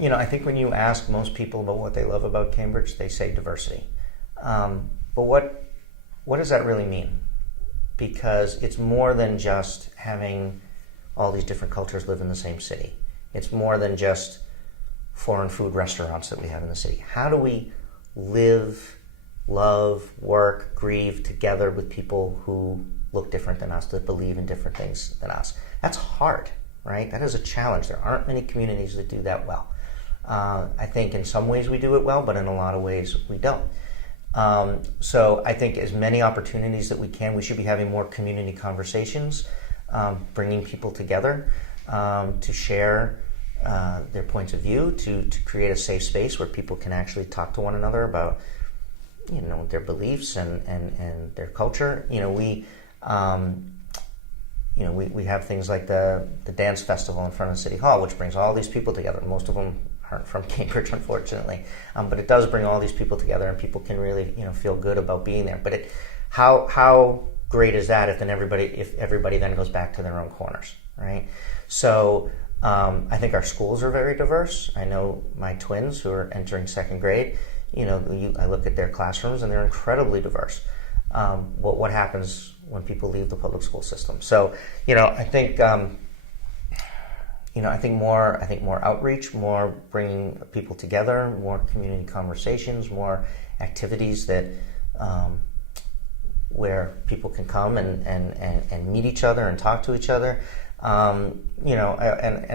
I think when you ask most people about what they love about Cambridge, they say diversity. But what does that really mean? Because it's more than just having all these different cultures live in the same city. It's more than just foreign food restaurants that we have in the city. How do we live, love, work, grieve together with people who look different than us, that believe in different things than us? That's hard, right? That is a challenge. There aren't many communities that do that well. I think in some ways we do it well, but in a lot of ways we don't. So I think as many opportunities that we can, we should be having more community conversations, bringing people together to share their points of view, to create a safe space where people can actually talk to one another about their beliefs and their culture. We have things like the dance festival in front of City Hall, which brings all these people together. Most of them aren't from Cambridge, unfortunately, but it does bring all these people together, and people can really feel good about being there. But how great is that if everybody then goes back to their own corners, right? So I think our schools are very diverse. I know my twins who are entering second grade. I look at their classrooms and they're incredibly diverse. What happens when people leave the public school system? So I think more outreach, more bringing people together, more community conversations, more activities that where people can come and meet each other and talk to each other. And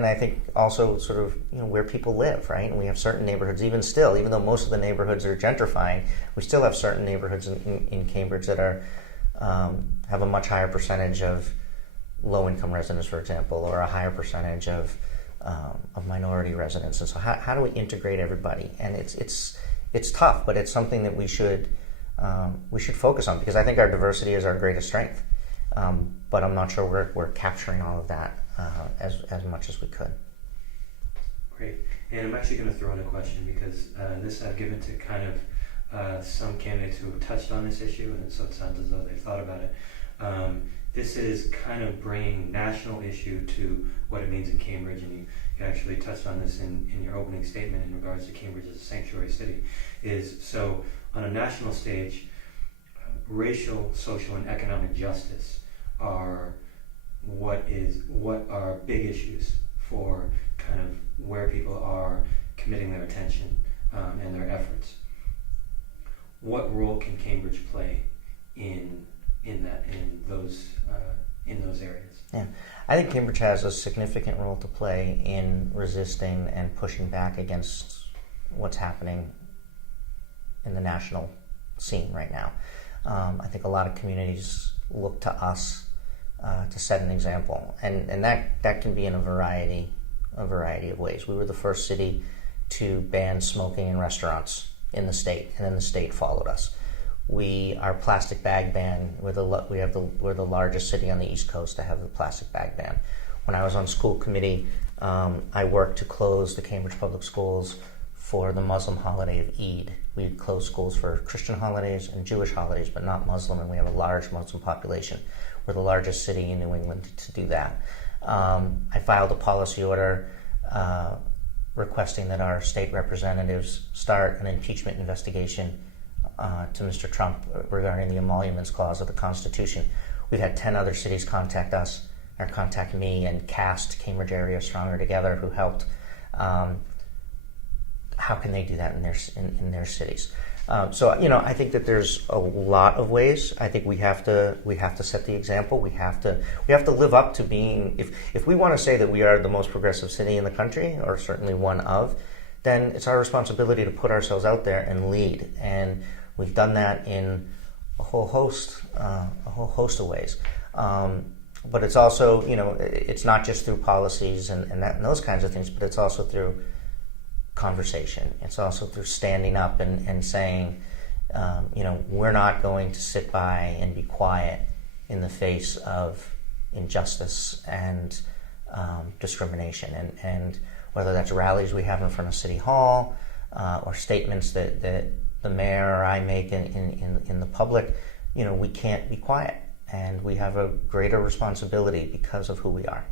I think also sort of where people live, right? And we have certain neighborhoods, even though most of the neighborhoods are gentrifying, we still have certain neighborhoods in Cambridge that are have a much higher percentage of low-income residents, for example, or a higher percentage of minority residents. And so how do we integrate everybody? And it's tough, but it's something that we should focus on, because I think our diversity is our greatest strength. But I'm not sure we're capturing all of that as much as we could. Great. And I'm actually going to throw in a question, because this I've given to kind of some candidates who have touched on this issue, and so it sounds as though they've thought about it. This is kind of bringing national issue to what it means in Cambridge, and you actually touched on this in your opening statement in regards to Cambridge as a sanctuary city. So on a national stage, racial, social, and economic justice are what are big issues for kind of where people are committing their attention and their efforts. What role can Cambridge play in those areas? Yeah, I think Cambridge has a significant role to play in resisting and pushing back against what's happening in the national scene right now. I think a lot of communities look to us to set an example, and that can be in a variety of ways. We were the first city to ban smoking in restaurants in the state, and then the state followed us. Our plastic bag ban, we're the largest city on the East Coast to have the plastic bag ban. When I was on school committee, I worked to close the Cambridge public schools for the Muslim holiday of Eid. We close schools for Christian holidays and Jewish holidays, but not Muslim, and we have a large Muslim population. We're the largest city in New England to do that. I filed a policy order requesting that our state representatives start an impeachment investigation to Mr. Trump regarding the emoluments clause of the Constitution. We've had 10 other cities contact us, or contact me, and cast Cambridge Area Stronger Together, who helped. How can they do that in their cities? So I think that there's a lot of ways. I think we have to set the example. We have to live up to being. If we want to say that we are the most progressive city in the country, or certainly one of, then it's our responsibility to put ourselves out there and lead. And we've done that in a whole host of ways. But it's also, it's not just through policies and those kinds of things, but it's also through conversation. It's also through standing up and saying, we're not going to sit by and be quiet in the face of injustice and discrimination. And whether that's rallies we have in front of City Hall or statements that the mayor or I make in the public, we can't be quiet. And we have a greater responsibility because of who we are.